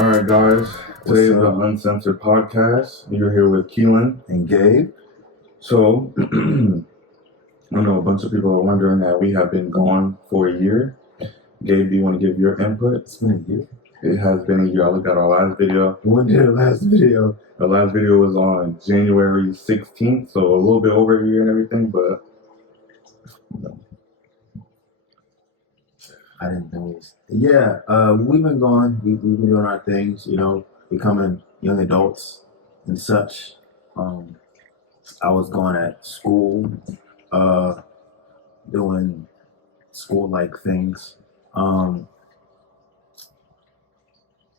All right, guys. Today is the Uncensored Podcast. You're here with Keelan and Gabe. So, I know a bunch of people are wondering that we have been gone for a year. Gabe, do you want to give your input? It's been a year. It has been a year. I looked at our last video. When did the last video? The last video was on January 16th, so a little bit over a year and everything, but I didn't know this. Yeah, we've been gone. We've been doing our things, becoming young adults and such. I was going at school, doing school-like things. But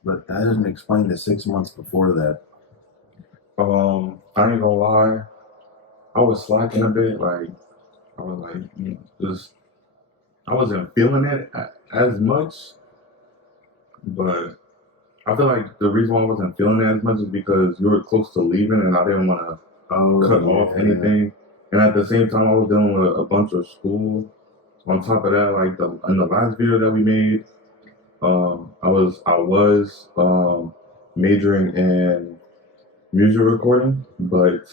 that doesn't explain the 6 months before that. I ain't gonna lie. I was slacking a bit. I wasn't feeling it as much, but I feel like the reason why I wasn't feeling it as much is because you were close to leaving and I didn't want to cut off anything. And at the same time, I was dealing with a bunch of school. On top of that, in the last video that we made, I was majoring in music recording, but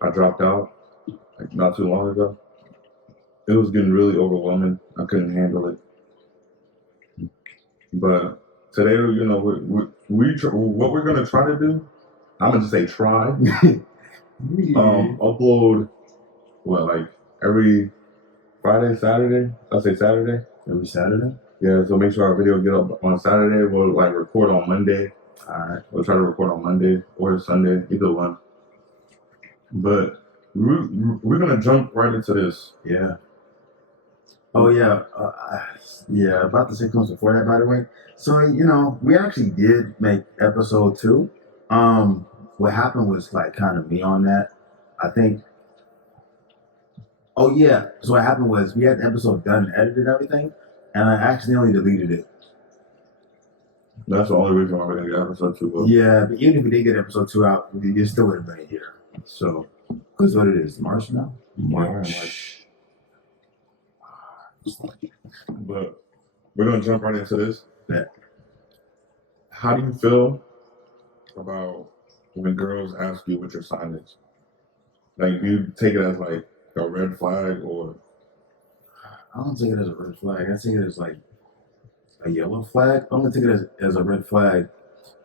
I dropped out not too long ago. It was getting really overwhelming. I couldn't handle it. But today, what we're gonna try to do, I'm gonna just say try. Upload every Friday, Saturday. I'll say Saturday. Every Saturday. Yeah. So make sure our video get up on Saturday. We'll record on Monday. All right. We'll try to record on Monday or Sunday, either one. But we're gonna jump right into this. Yeah. Oh yeah, about the 6 months before that, by the way. So we actually did make episode 2. What happened was kind of me on that. I think. Oh yeah. So what happened was we had the episode done and edited and everything, and I accidentally deleted it. That's the only reason why we're gonna get episode 2 out. Yeah, but even if we did get episode 2 out, you still would have been here. So, because what it is, March now. March. But we're gonna jump right into this. Yeah. How do you feel about when girls ask you what your sign is? Do you take it as a red flag or? I don't take it as a red flag. I take it as a yellow flag. I'm gonna take it as a red flag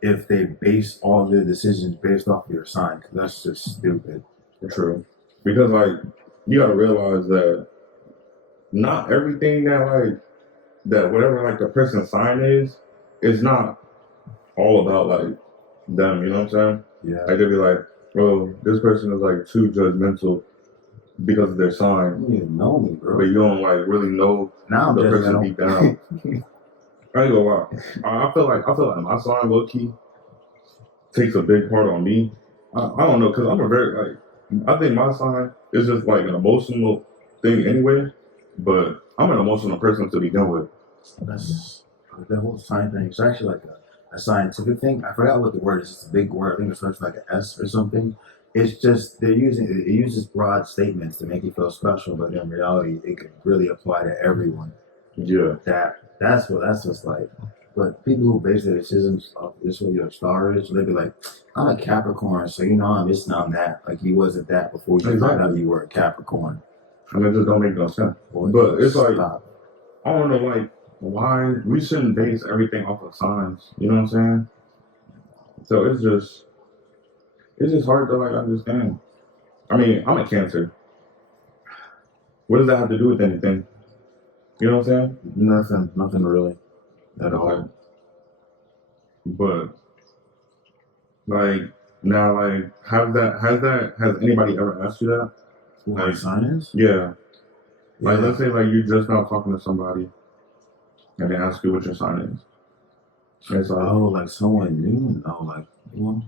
if they base all their decisions based off of your sign. Cause that's just stupid. True. Because you gotta realize that not everything that whatever the person's sign is not all about them, you know what I'm saying? Yeah. They'd be this person is too judgmental because of their sign. You don't even know me, bro. But you don't really know the person deep down. I ain't gonna lie. I feel like my sign low key takes a big part on me. I don't know, cause I'm I think my sign is just an emotional thing anyway. But I'm an emotional person to begin with. That's the whole sign thing. It's actually a scientific thing. I forgot what the word is. It's a big word. I think it starts with an S or something. It's just it uses broad statements to make you feel special, but in reality, it could really apply to everyone. Yeah. That's what's like. But people who base their decisions off this what your star is, they'd be like, I'm a Capricorn, so I'm this and I'm that. You wasn't that before you found out you were a Capricorn. And it just don't make no sense. But it's I don't know, why we shouldn't base everything off of signs. You know what I'm saying? So it's just hard to understand. I mean, I'm a Cancer. What does that have to do with anything? You know what I'm saying? Nothing really at all. But now, has anybody ever asked you that? What my sign is? Yeah. Let's say you just now talking to somebody and they ask you what your sign is. It's someone new? No,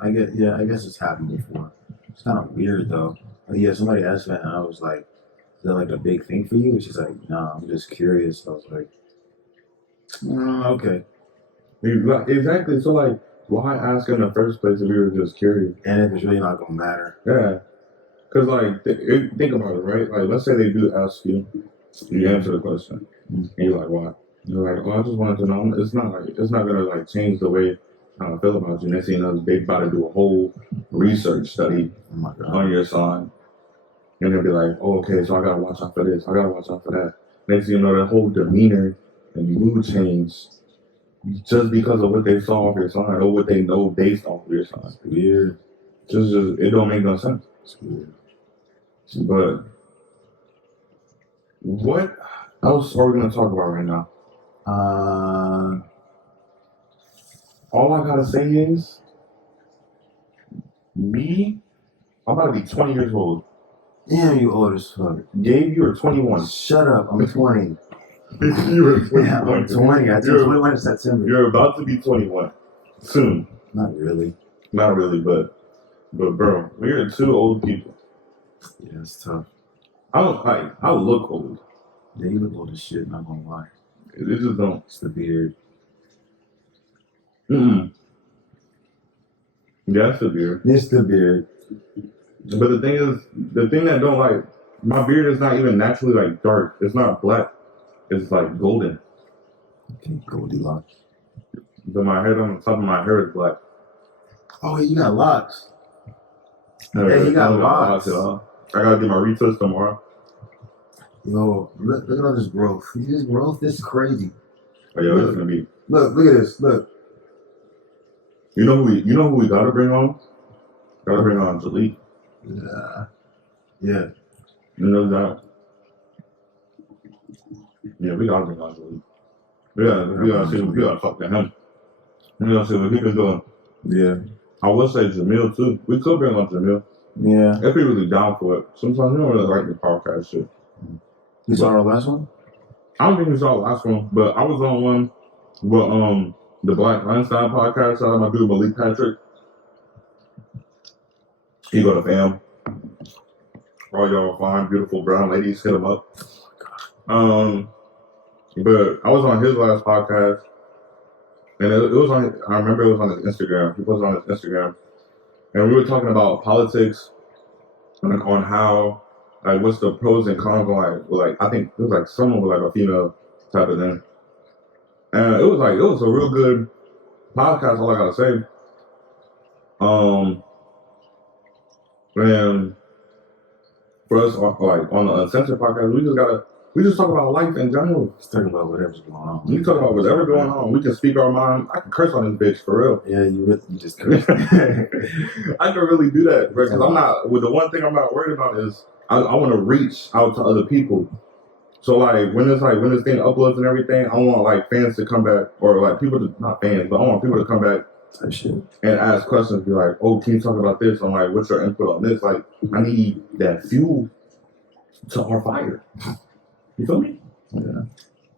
I guess it's happened before. It's kind of weird though. Somebody asked me and I was like, is that a big thing for you? She's like, no, I'm just curious. I was like, okay. Exactly. So why ask in the first place if you were just curious? And if it's really not gonna matter. Yeah. Because, think about it, right? Let's say they do ask you, you answer the question, and you're like, why? You're like, oh, I just wanted to know. It's not gonna change the way how I feel about you. Next thing you know, they about to do a whole research study on your son. And they'll be like, oh, okay, so I gotta watch out for this, I gotta watch out for that. Next thing you know, their whole demeanor and mood change just because of what they saw of your son or what they know based off of your son. It's weird. Just it don't make no sense. It's weird. But what else are we gonna talk about right now? All I gotta say is, I'm about to be 20 years old. Damn, you old as fuck. Gabe, you were 21. Shut up, I'm 20. You were 21. Yeah, I'm 20. I turned 21 in September. You're about to be 21 soon. Not really. Not really, but bro, we're two old people. Yeah, it's tough. I look old. Yeah, you look old as shit, not gonna lie. It just don't. It's the beard. Yeah, it's the beard. It's the beard. But the thing is, the thing that don't like, my beard is not even naturally like dark. It's not black. It's like golden. Okay, Goldilocks. But my head on the top of my hair is black. Oh, you got locks. Yeah, you got locks. I gotta get my retouch tomorrow. Yo, look at all this growth. This growth, this is crazy. Oh, yeah, it's gonna be. Look at this. Look. You know who we gotta bring on? Gotta bring on Jaleel. Yeah. You know that? Yeah, we gotta bring on Jaleel. We gotta talk to him. We gotta see what he been doing. Yeah. I would say Jamil too. We could bring on Jamil. Yeah. If he really down for it. Sometimes he don't really like the podcast shit. You saw our last one? I don't think we saw the last one, but I was on one with the Black Einstein podcast. Shout out my dude Malik Patrick. He go to fam. All y'all fine, beautiful brown ladies, hit him up. But I was on his last podcast, and it was on. I remember it was on his Instagram. He posted on his Instagram, and we were talking about politics, and on how, like, what's the pros and cons. Like I think it was like someone with like a female type of thing, and it was a real good podcast. All I gotta say. And for us, like on the Uncensored podcast, we just talk about life in general. Let's talk about whatever's going on. We talk about whatever's going on. We can speak our mind. I can curse on this bitch for real. Yeah, you just cursed. I can really do that, bro. Because I'm not. With the one thing I'm not worried about is I want to reach out to other people. So like when this thing uploads and everything, I want like fans to come back, or like people to not fans, but I want people to come back type shit and ask questions. Be like, oh, can you talk about this? I'm like, what's your input on this? Like, I need that fuel to our fire. You feel me? Yeah.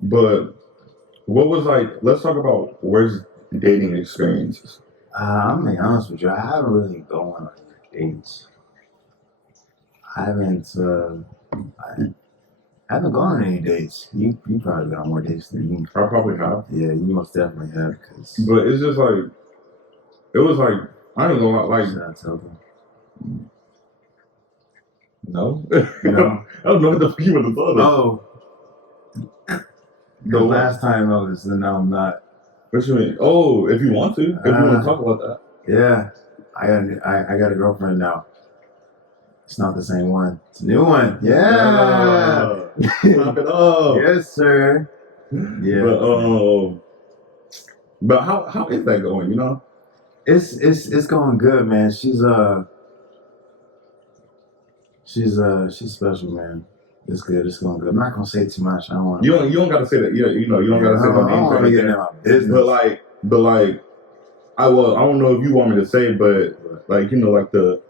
But what was like? Let's talk about worst dating experiences. I'm gonna be honest with you. I haven't really gone on any dates. I haven't gone on any dates. You probably been on more dates than me. I probably have. Yeah, you most definitely have. But it's just like, it was like, I ain't gonna lie, like. Should I tell them? No. No. I don't know what the fuck you would have thought of. Oh. The last time I was, and now I'm not. What you mean? Oh, if you want to. If you want to talk about that. Yeah. I got a girlfriend now. It's not the same one. It's a new one. Yeah. Clap it up. Yes, sir. Yeah. But how is that going, you know? It's going good, man. She's special, man. It's good. It's going good. I'm not gonna say too much. I don't want. You don't gotta say that. You don't gotta say my name. I don't want to get in my business. But like, I don't know if you want me to say, but like, you know, like the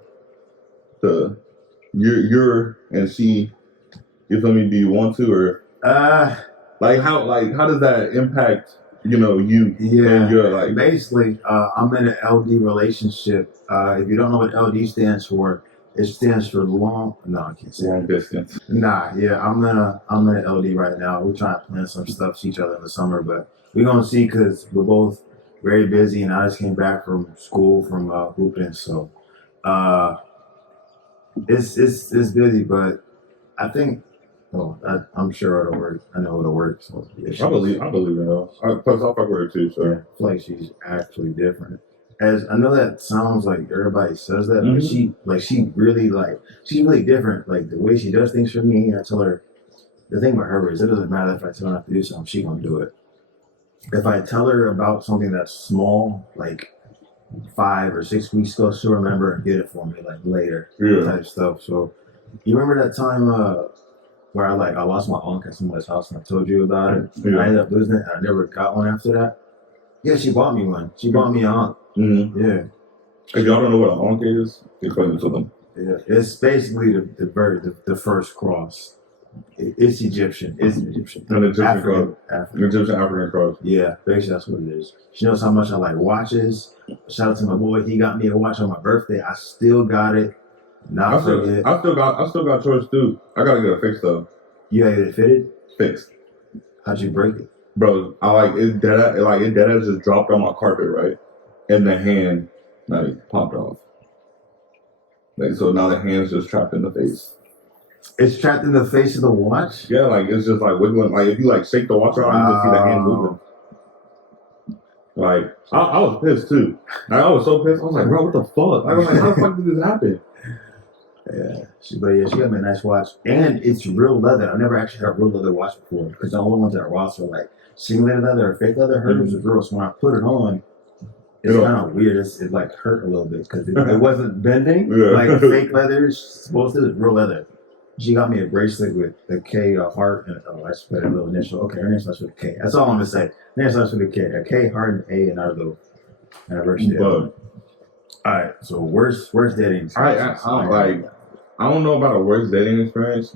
you're and she. You feel me? Do you want to, or like how does that impact, you know, you? Yeah. And your, like, basically, I'm in an LD relationship. If you don't know what LD stands for, it stands for long. No, I can't say long distance. Nah, yeah, I'm in an LD right now. We're trying to plan some stuff to each other in the summer, but we're gonna see because we're both very busy, and I just came back from school from hooping, so it's busy. But I think Oh, I'm sure it'll work. I know it'll work. So yeah, I believe in her. Plus, I fuck with her too. So yeah, I feel like she's actually different. As I know that sounds like everybody says that, but she's really different. Like the way she does things for me, I tell her the thing about her is it doesn't matter if I tell her not to do something, she gonna do it. If I tell her about something that's small, like 5 or 6 weeks ago, she'll remember and get it for me like later type stuff. So you remember that time where I lost my unk at somebody's house and I told you about it? Yeah. I ended up losing it and I never got one after that. Yeah, she bought me one. She bought me an unk. Mm-hmm. Yeah. If y'all don't know what an ankh is, explain it to them. Yeah, it's basically the first cross. It's Egyptian. It's an Egyptian. An Egyptian African. Egyptian African cross. Yeah, basically that's what it is. She knows how much I like watches. Shout out to my boy. He got me a watch on my birthday. I still got it. I still got yours too. I gotta get it fixed though. You gotta get it fitted? Fixed. How'd you break it? Bro, it dead just dropped on my carpet, right? And the hand like popped off. Like so now the hand's just trapped in the face. It's trapped in the face of the watch? Yeah, like it's just like wiggling. Like if you like shake the watch around, you just see the hand moving. Like I was pissed too. Like, I was so pissed. I was like, bro, what the fuck? I was like, how the fuck did this happen? Yeah, she got me a nice watch, and it's real leather. I never actually had a real leather watch before because the only ones that are watched are like simulated leather or fake leather. Hers was real. So when I put it on, it's kind of weird. It like hurt a little bit because it wasn't bending like fake leather is supposed to. It's real leather. She got me a bracelet with the K, a heart, and I just put a little initial. Okay, her name starts with a K. That's all I'm gonna say. Her name starts with a K. A K, heart, and A, and our little anniversary. All right, so worst dating experience. I don't know about a worst dating experience.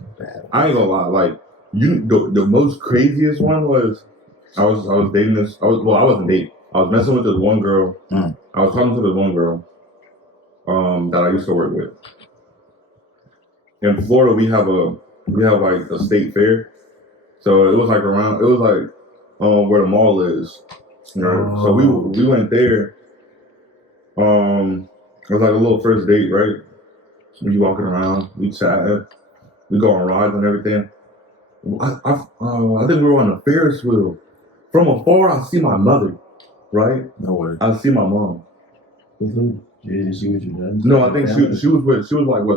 I ain't gonna lie. Like the most craziest one was I was dating this. I wasn't dating. I was messing with this one girl. I was talking to this one girl that I used to work with. In Florida, we have like a state fair, so it was like where the mall is. You know? So we went there. It was like a little first date, right? We walking around, we chatting, we go on rides and everything. I think we were on a Ferris wheel. From afar, I see my mother, right? No way. I see my mom. Did she with your dad? No, I think she was with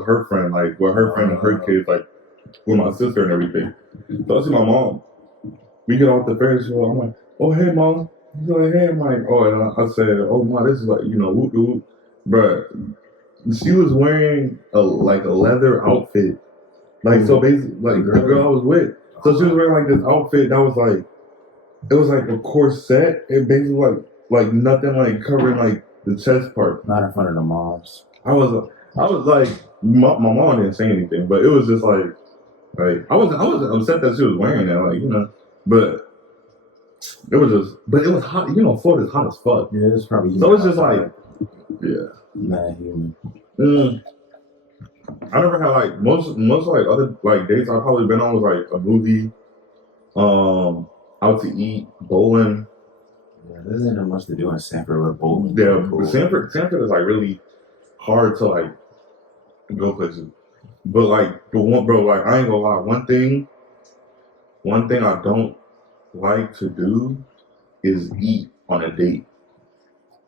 her friend, like with her friend and her kids, like with my sister and everything. So I see my mom. We get off the Ferris wheel. I'm like, oh hey mom. She's like, hey, I'm like, oh, and I said, oh my, this is like, whoop whoop. But she was wearing a leather outfit. Like so basically like the girl I was with. So she was wearing like this outfit that was like it was like a corset and basically like nothing like covering like the chest part. Not in front of the moms. I was like my mom didn't say anything, but it was just like I wasn't upset that she was wearing that, but it was hot, Florida's hot as fuck. Yeah, it's probably so it's just like not human. I never had like most like other like dates I've probably been on was like a movie, out to eat, bowling. Yeah, there isn't much to do in Sanford with bowling. Yeah, cool. Sanford is like really hard to like go places. But like the one, bro, like I ain't gonna lie, one thing I don't like to do is eat on a date.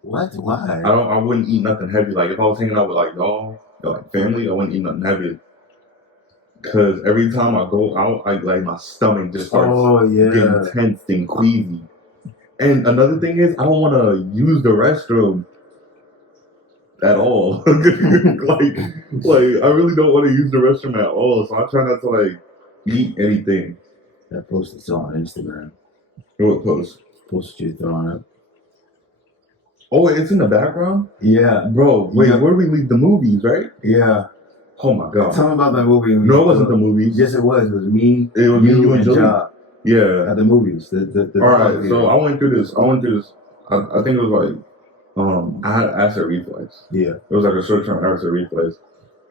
What? Why? I wouldn't eat nothing heavy. Like if I was hanging out with like y'all, like family, I wouldn't eat nothing heavy. Cause every time I go out, my stomach just starts getting tense and queasy. And another thing is, I don't want to use the restroom at all. like I really don't want to use the restroom at all. So I try not to like eat anything. That post is still on Instagram. What post? Post you throwing up. Oh, it's in the background? Yeah. Bro, wait, where do we leave the movies, right? Yeah. Oh my god. Tell me about that movie. No, it wasn't the movies. Yes, it was. It was me. It was you and Job. Yeah. At the movies. Alright, so I went through this. I think it was like, I had acid reflux. Yeah. It was like a short-term acid reflux.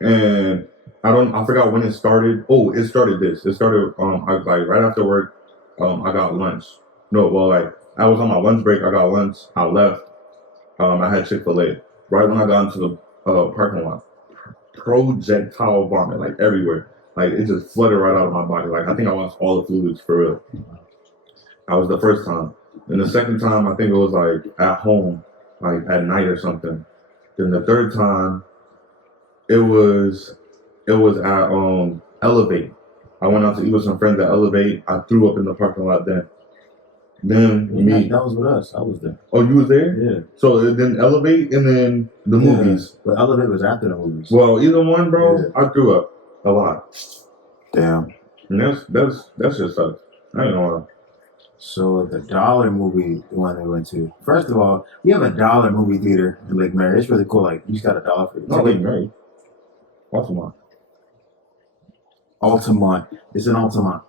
And I forgot when it started. Oh, it started right after work, I got lunch. No, well, like, I was on my lunch break, I got lunch, I left. I had Chick-fil-A. Right when I got into the parking lot, projectile vomit, like everywhere. Like it just flooded right out of my body. Like I think I lost all the fluids for real. That was the first time. And the second time, I think it was like at home, like at night or something. Then the third time, it was at Elevate. I went out to eat with some friends at Elevate. I threw up in the parking lot then. Then me. That was with us. I was there. Oh, you was there? Yeah. So then Elevate and then the movies. But Elevate was after the movies. Well, either one, bro. Yeah. I threw up a lot. Damn. And that's just sucks. I don't know. So the Dollar movie, the one we went to. First of all, we have a Dollar movie theater in Lake Mary. It's really cool. Like you just got $1 for it. Not Lake Mary. Altamont. Altamont. It's in Altamont.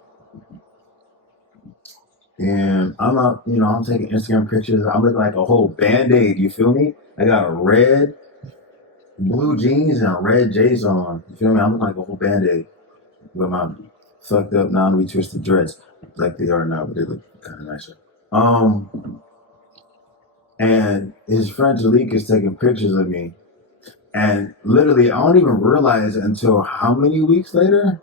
And I'm out, I'm taking Instagram pictures. I'm looking like a whole Band-Aid, you feel me? I got a red, blue jeans and a red J's on. You feel me? I'm looking like a whole Band-Aid with my fucked up, non-retwisted dreads. Like they are now, but they look kind of nicer. And his friend Jalik is taking pictures of me. And literally, I don't even realize it until how many weeks later?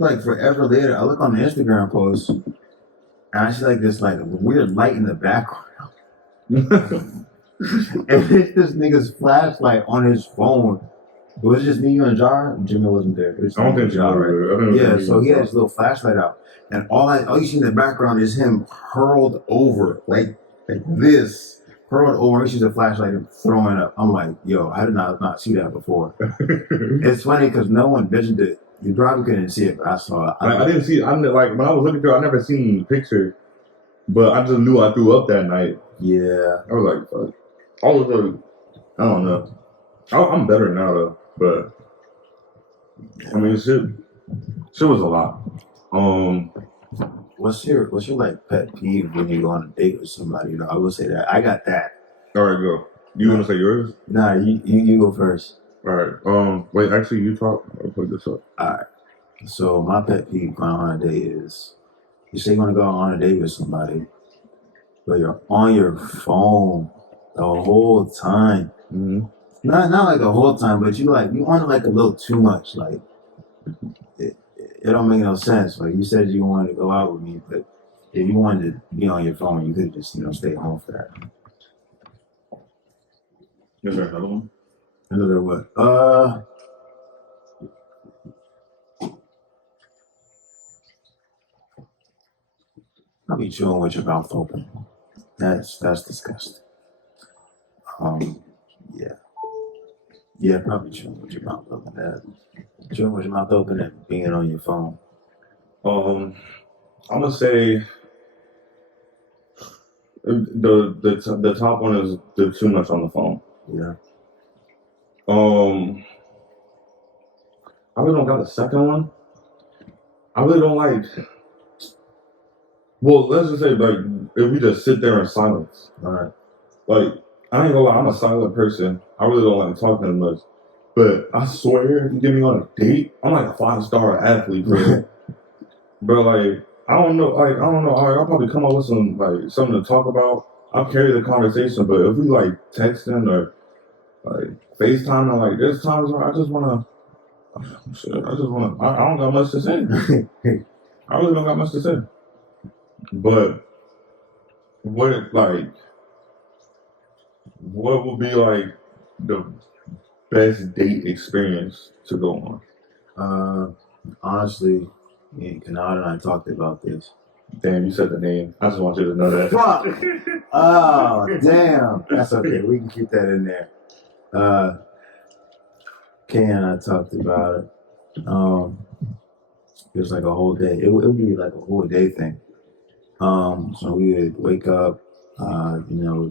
Like forever later, I look on the Instagram post and I see like this like weird light in the background. And it's this nigga's flashlight on his phone. It was just me, you, and Jar. Jimmy wasn't there. I don't think Jar, right? Yeah, so he had his little flashlight out. And all you see in the background is him hurled over, like this. Hurled over, he sees a flashlight and throwing up. I'm like, yo, I did not see that before. It's funny because no one mentioned it. You probably couldn't see it, but I saw it. I didn't see it. Like when I was looking through, I never seen the picture, but I just knew I threw up that night. Yeah, I was like, fuck. All of the, I don't know. I'm better now though, but I mean, shit was a lot. What's your like pet peeve when you go on a date with somebody? I will say that I got that. All right, go. You want to say yours? Nah, you go first. All right. Wait. Actually, you talk. I'll put this up. All right. So my pet peeve going on a date is you say you want to go on a date with somebody, but you're on your phone the whole time. Mm-hmm. Not like the whole time, but you on it like a little too much. Like it don't make no sense. Like you said you wanted to go out with me, but if you wanted to be on your phone, you could just stay home for that. Is there another one? Another what? I'll be chilling with your mouth open. That's disgusting. Yeah, probably chilling with your mouth open. Chilling with your mouth open and being on your phone. I'm gonna say the top one is the too much on the phone. Yeah. I really don't got a second one. I really don't like. Well, let's just say like if we just sit there in silence. All right. Like I ain't gonna lie, I'm a silent person. I really don't like talking as much. But I swear, if you get me on a date, I'm like a 5-star athlete, bro. Bro, like I don't know. I'll probably come up with something to talk about. I'll carry the conversation. But if we like texting or like FaceTime, like there's times where I just wanna. I don't got much to say. I really don't got much to say. But what would be like the best date experience to go on? Honestly, me and Kanada and I talked about this. Damn, you said the name. I just want you to know that. Fuck! Oh, damn. That's okay. We can keep that in there. Kay and I talked about it. It was like a whole day. It would be like a whole day thing. So we would wake up,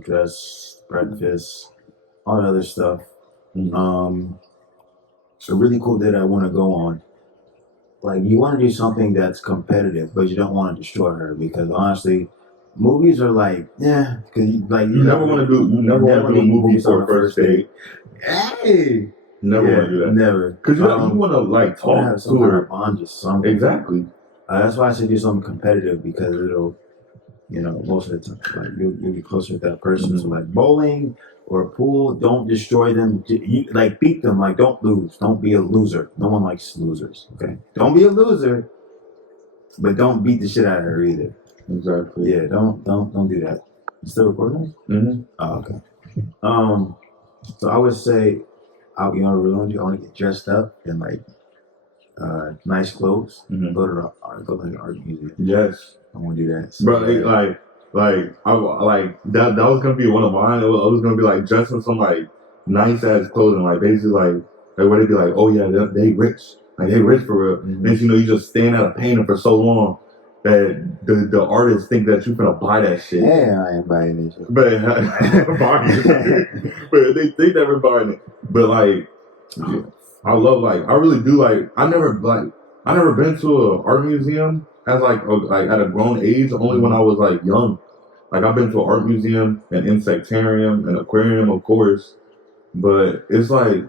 dress, breakfast, all that other stuff. It's a really cool day that I want to go on. Like, you want to do something that's competitive, but you don't want to destroy her because honestly, movies are like, yeah, because you never want to do a movie for a first date. Hey, never want to do that. Never, because you want to like talk have some to her. kind of bond, just something. Exactly. That's why I say do something competitive because it'll, most of the time, like you'll be closer with that person. Mm-hmm. So like bowling, or a pool, don't destroy them. You, like, beat them. Like, don't lose. Don't be a loser. No one likes losers. Okay, don't be a loser, but don't beat the shit out of her either. Exactly. Yeah, don't do that. You still recording? Mm-hmm. Oh, okay. So I would say, I want to get dressed up in like nice clothes. Mm-hmm. Go to the art museum. Yes. I want to do that. So, Bro, that was gonna be one of mine. I was gonna be like dressed in some like nice ass clothing, like basically like where they be like, oh yeah, they rich, like they rich for real. Mm-hmm. And you just stand at a painting for so long that the artists think that you finna buy that shit. Yeah, I ain't buying this shit. But but they think that we're buying it. But like, I love like I really do like I never been to an art museum as like at a grown age. Only when I was like young. Like I've been to an art museum, an insectarium, an aquarium, of course. But it's like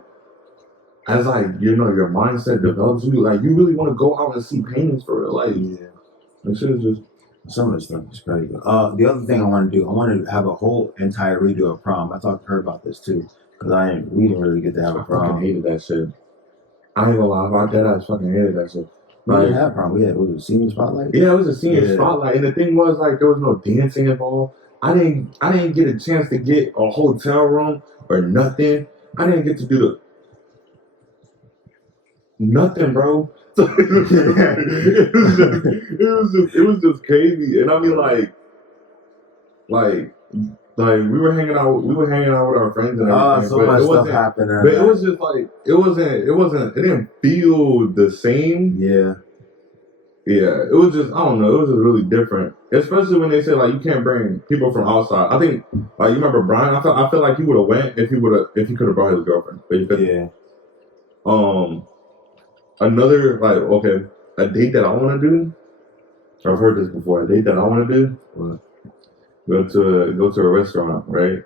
as like your mindset develops, you really want to go out and see paintings for real. Like this shit is just. Some of the stuff is crazy. The other thing I want to do, I want to have a whole entire redo of prom. I heard about this too, because we didn't really get to have a prom. I fucking hated that shit. I ain't gonna lie about that. I fucking hated that shit. We didn't have prom. It was a senior spotlight. Yeah, it was a senior spotlight, and the thing was like there was no dancing involved. I didn't get a chance to get a hotel room or nothing. I didn't get to do nothing, bro. So it was just crazy, and I mean like we were hanging out with our friends and everything. So much stuff happened. But it was just like it didn't feel the same. Yeah, it was just I don't know. It was just really different, especially when they said like you can't bring people from outside. I think like you remember Brian. I feel like he would have went if he could have brought his girlfriend. But he couldn't. Another a date that I want to do. I've heard this before. A date that I want to do. Go to a restaurant, right?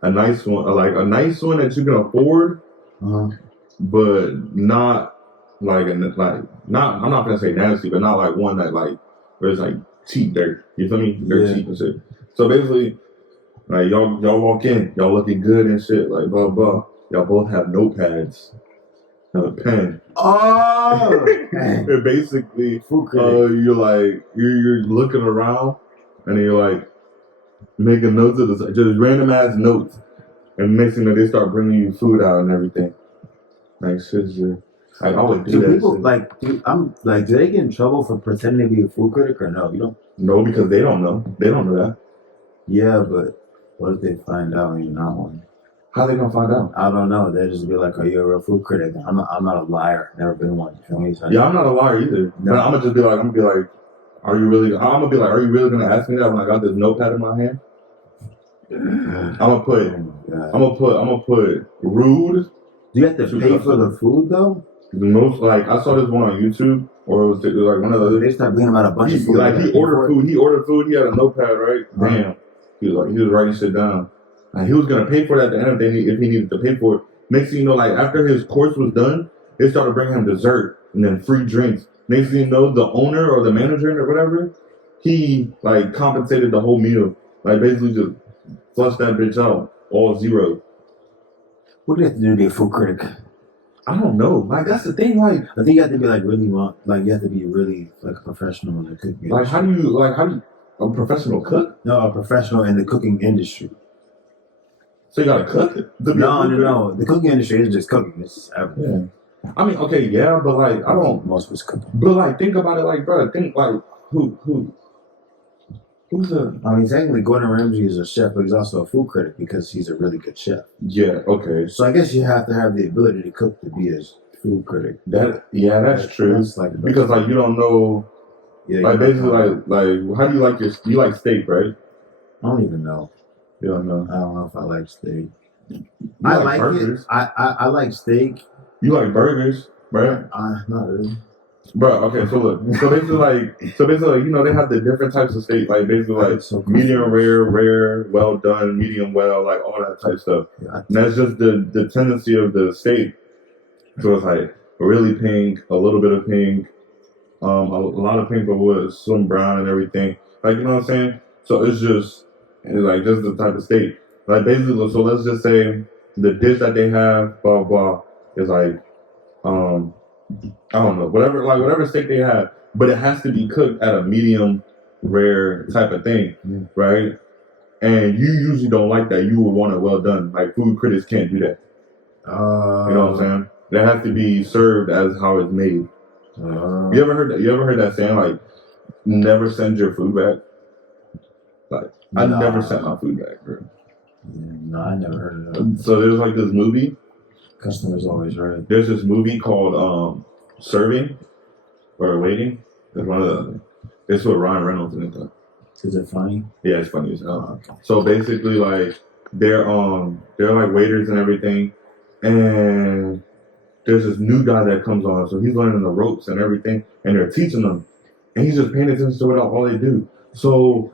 A nice one, a nice one that you can afford, but not not. I'm not gonna say nasty, but not like one that like where it's like cheap dirt. You feel me? They're cheap and shit. So basically, like y'all walk in, y'all looking good and shit, like blah blah. Y'all both have notepads. A pen. Oh, and basically, you're looking around, and then you're like making notes of this, just random ass notes, and next thing they start bringing you food out and everything. Like shit, I always do that. People do they get in trouble for pretending to be a food critic or no? You don't. No, because they don't know. They don't know that. Yeah, but what if they find out and you're not one? How they gonna find out? I don't know. They'll just be like, "Oh, you're a real food critic." I'm not a liar. Never been one. You feel me? So I'm not a liar either. No. But I'm gonna be like, are you really gonna ask me that when I got this notepad in my hand? I'm gonna put rude. Do you have to pay for the food though? The most I saw this one on YouTube, or it was like one of the. They start bringing out a bunch of food. He ordered food. He had a notepad, right? Damn. He was writing shit down. And he was gonna pay for it at the end of the day if he needed to pay for it. Next thing you know, after his course was done, they started bringing him dessert and then free drinks. Next thing you know, the owner or the manager or whatever, he compensated the whole meal. Basically just flushed that bitch out, all zero. What do you have to do to be a food critic? I don't know. That's the thing. I think you have to be really you have to be really a professional in the cooking. How do you a professional cook? No, a professional in the cooking industry. So you gotta cook? No. The cooking industry is just cooking. It's just everything. Yeah. I mean, okay, yeah, but I don't. Most of it's cooking. But think about it, bro. Think who's a? I mean, technically, Gordon Ramsay is a chef, but he's also a food critic because he's a really good chef. Yeah. Okay. So I guess you have to have the ability to cook to be a food critic. That's true. That's because you don't know. Yeah. Basically, how do you like you like steak, right? I don't even know. You don't know. I don't know if I like steak. I like burgers. I like steak. You like burgers, right? Not really. Bro, okay, so look. So basically, they have the different types of steak, so medium rare, well done, medium well, all that type of stuff. Yeah, and that's just the tendency of the steak. So it's really pink, a little bit of pink, a lot of pink, but with some brown and everything. You know what I'm saying? So it's just the type of steak. Like basically, so let's just say the dish that they have, blah blah, is like, I don't know, whatever steak they have, but it has to be cooked at a medium rare type of thing, right? And you usually don't like that. You would want it well done. Like food critics can't do that. You know what I'm saying? It has to be served as how it's made. You ever heard that? You ever heard that saying like, never send your food back? Like I never sent my food back, bro. No, I never heard of that. So there's like this movie. Customer's always right. There's this movie called Serving or Waiting. It's one of the. It's with Ryan Reynolds in it. Is it funny? Yeah, it's funny as hell. Okay. So basically, like they're like waiters and everything, and there's this new guy that comes on, so he's learning the ropes and everything, and they're teaching them, and he's just paying attention to it all they do. So,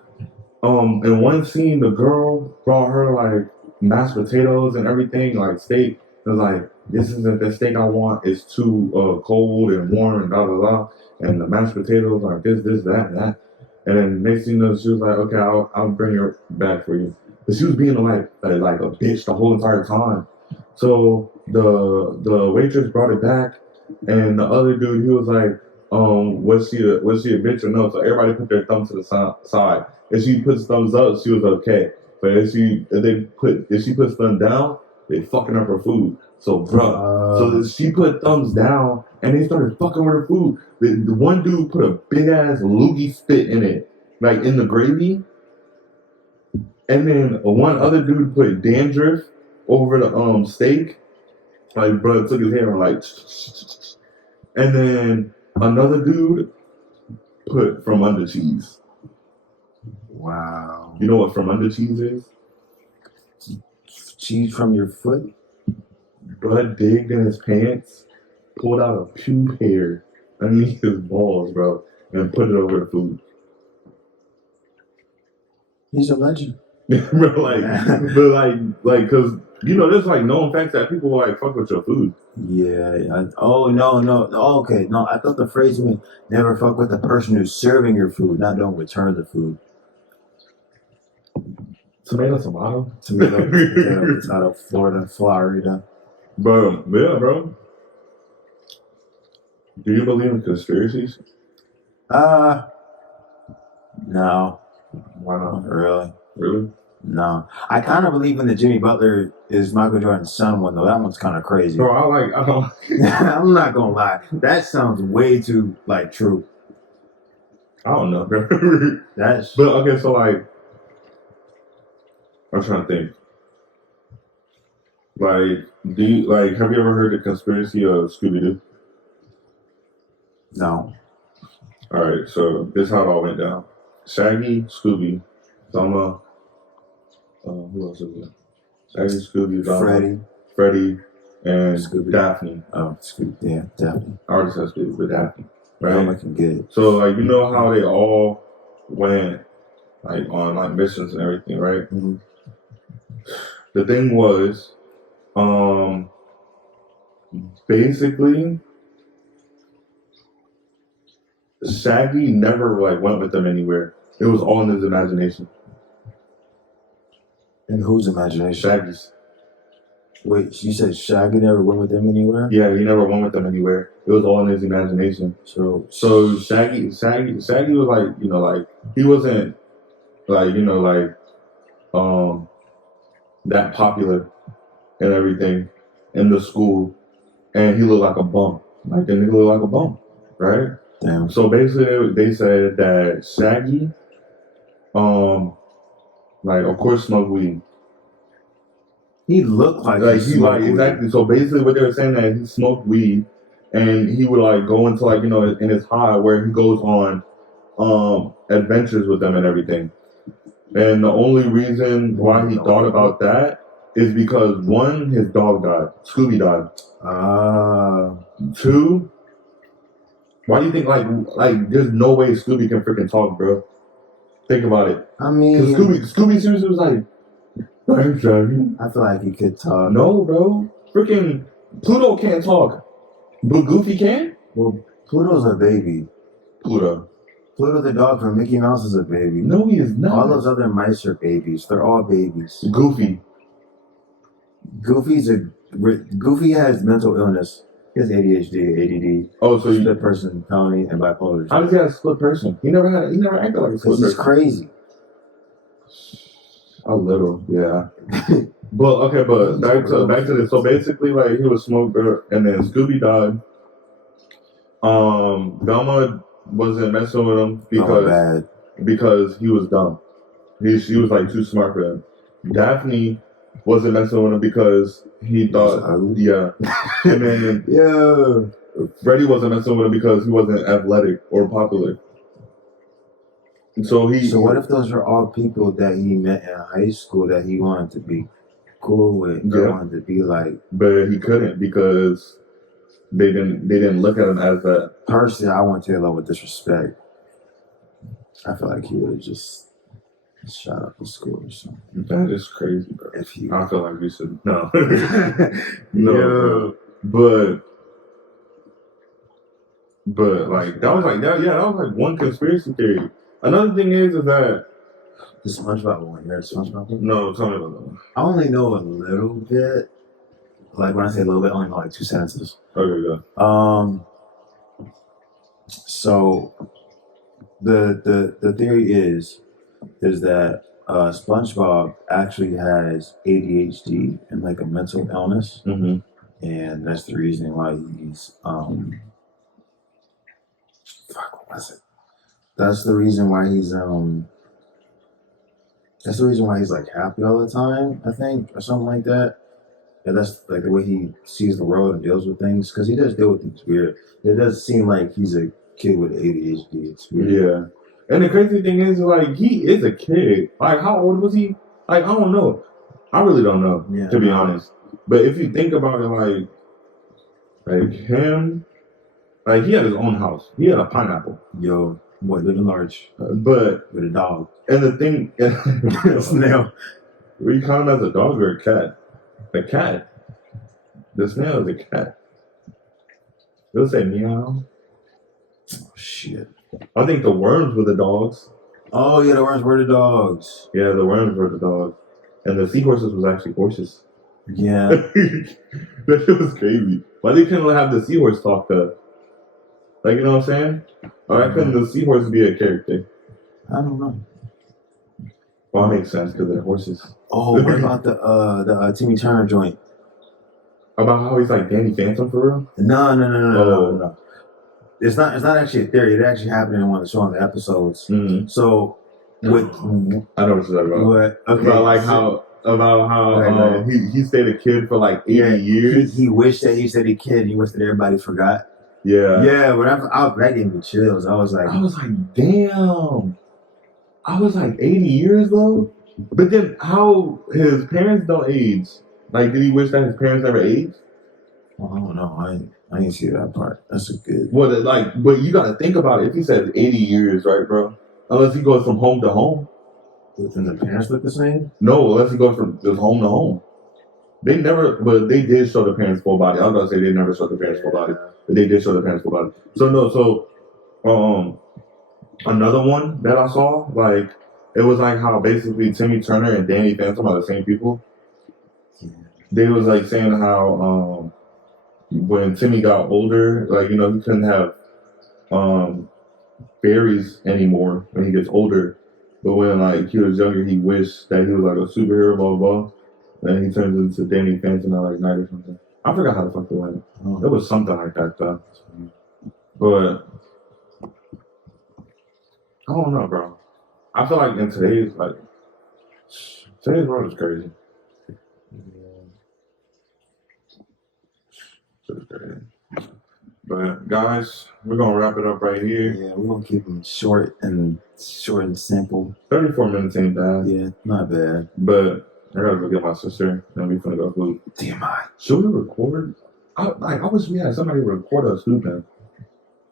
in one scene, the girl brought her like mashed potatoes and everything, like steak. It was like, this isn't the steak I want. It's too cold and warm and blah blah blah. And the mashed potatoes like this, that. And then next thing you know, she was like, okay, I'll bring her back for you. But she was being like a bitch the whole entire time. So the waitress brought it back, and the other dude, he was like, was she a bitch or no? So everybody put their thumb to the side. If she puts thumbs up, she was okay. But if she puts thumb down, they fucking up her food. So so she put thumbs down, and they started fucking with her food. The one dude put a big ass loogie spit in it, like in the gravy. And then one other dude put dandruff over the steak. Like, bro, took his hand and like, and then another dude put from under cheese. Wow. You know what from under cheese is? Cheese from your foot? Bud digged in his pants, pulled out a pube hair underneath his balls, bro, and put it over the food. He's a legend. Bro, cause there's like known facts that people like fuck with your food. Yeah. No. Oh, okay. No, I thought the phrase meant never fuck with the person who's serving your food, not don't return the food. Tomato. Potato, Florida. Bro, yeah, bro. Do you believe in conspiracies? No. Why not? Really? Really? No. I kind of believe in the Jimmy Butler is Michael Jordan's son one, though. That one's kind of crazy. Bro, I don't. I'm not going to lie. That sounds way too, true. I don't know, bro. But, okay, so, I'm trying to think. Have you ever heard the conspiracy of Scooby-Doo? No. Alright, so this is how it all went down. Shaggy, Scooby, Zelma, who else is it? Shaggy, Scooby, Zelma, Freddy, and Scooby. Daphne. Oh, Scooby, yeah, Daphne. I already said Scooby, but Daphne. Right? Zelma can get it. So, you know how they all went, on, missions and everything, right? Mm-hmm. The thing was, basically, Shaggy never went with them anywhere. It was all in his imagination. In whose imagination? Shaggy's. Wait, you said Shaggy never went with them anywhere? Yeah, he never went with them anywhere. It was all in his imagination. So Shaggy was he wasn't that popular and everything in the school, and he looked like a bum. Like, and he looked like a bum, right? Damn. So basically, they said that Shaggy, of course, smoked weed. He looked like exactly. So basically, what they were saying that he smoked weed, and he would go into in his high where he goes on adventures with them and everything. And the only reason why he thought about that is because one, his dog died. Scooby died. Two, why do you think there's no way Scooby can freaking talk, bro? Think about it. I mean, Scooby seriously was like, thanks, Shaggy. I feel like he could talk. No, bro. Freaking Pluto can't talk, but Goofy can. Well, Pluto's a baby. Pluto. Pluto the dog from Mickey Mouse is a baby. No, he is not. All those other mice are babies. They're all babies. Goofy. Goofy has mental illness. He has ADHD, ADD. Oh, so split personality and bipolar. How does he have a split person? He never acted like a split person. He's crazy. A little, yeah. But back to this. So basically, like, he was Smoker, and then Scooby died. Velma wasn't messing with him because he was dumb. She was like too smart for him. Daphne wasn't messing with him because he thought, yeah. And then Freddie wasn't messing with him because he wasn't athletic or popular. So what if those are all people that he met in high school that he wanted to be cool with, wanted to be like? But he couldn't because they didn't look at him as that. Personally, I want Taylor with disrespect. I feel like he would have just shot up the school or something. That is crazy, bro. I feel like we should no. No. But like that was like that. Yeah, that was like one conspiracy theory. Another thing is that the SpongeBob one. You heard the SpongeBob one? No, tell me about that one. I only know a little bit. Like when I say a little bit, I only know like 2 sentences. Okay, yeah. So the theory is that SpongeBob actually has ADHD and like a mental illness, and that's the reason why he's what was it? That's the reason why he's like happy all the time, I think, or something like that. Yeah, that's like the way he sees the world and deals with things, because he does deal with things weird. It does seem like he's a kid with ADHD. It's weird. Yeah. And the crazy thing is, like, he is a kid. Like, how old was he? Like, I don't know. I really don't know, to be honest. But if you think about it, like him, like, he had his own house. He had a pineapple. Yo, boy, living large. But with a dog. And the thing, a snail. Were you calling him as a dog or a cat? A cat. The snail is a cat. It'll say meow. Oh, shit. I think the worms were the dogs. Oh, yeah, the worms were the dogs. Yeah, the worms were the dogs. And the seahorses was actually horses. Yeah. That shit was crazy. Why they couldn't have the seahorse talk though? Like, you know what I'm saying? Why couldn't the seahorse be a character? I don't know. Well, it makes sense because they're horses. Oh, what about the Timmy Turner joint? About how he's like Danny Phantom for real? No. It's not actually a theory. It actually happened in one of the show on the episodes. Mm-hmm. So with I know what you're talking about. What? Okay. About how he stayed a kid for like 80 years. He wished that he stayed a kid. He wished that everybody forgot. Yeah. Yeah, but that gave me chills. I was like, damn. I was like 80 years though. But then how his parents don't age? Like, did he wish that his parents never aged? Well, I don't know. I didn't see that part. That's a good. Well, but you got to think about it. If he says 80 years, right, bro? Unless he goes from home to home. And the parents look the same? No, unless he goes from just home to home. They did show the parents' full body. I was gonna say they never showed the parents' full body, but they did show the parents' full body. Another one that I saw, like, it was like how basically Timmy Turner and Danny Phantom are the same people. Yeah. They was like saying how when Timmy got older, like, you know, he couldn't have fairies anymore when he gets older. But when like he was younger, he wished that he was like a superhero, blah blah blah. And he turns into Danny Phantom at like night or something. I forgot how the fuck it went. It was something like that though. But I don't know, bro. I feel like in today's world is crazy. It's crazy. But guys, we're gonna wrap it up right here. Yeah, we're gonna keep them short and simple. 34 minutes ain't bad. Yeah, not bad. But I gotta go get my sister, and we finna go food. Damn I. Should we record? I wish we had somebody record us snooping.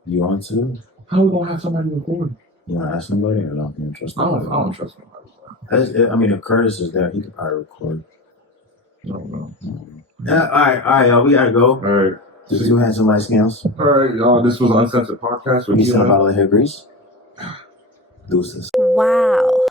You want to? How are we gonna have somebody record? You wanna ask somebody or not? You don't trust nobody? I don't trust nobody. I mean, if Curtis is there, he could probably record. I don't know. Yeah, all right, y'all. We gotta go. All right. Just 2 handsome light scales. All right, y'all. This was Uncensored Podcast with you. You a bottle of hair grease. Deuces. Wow.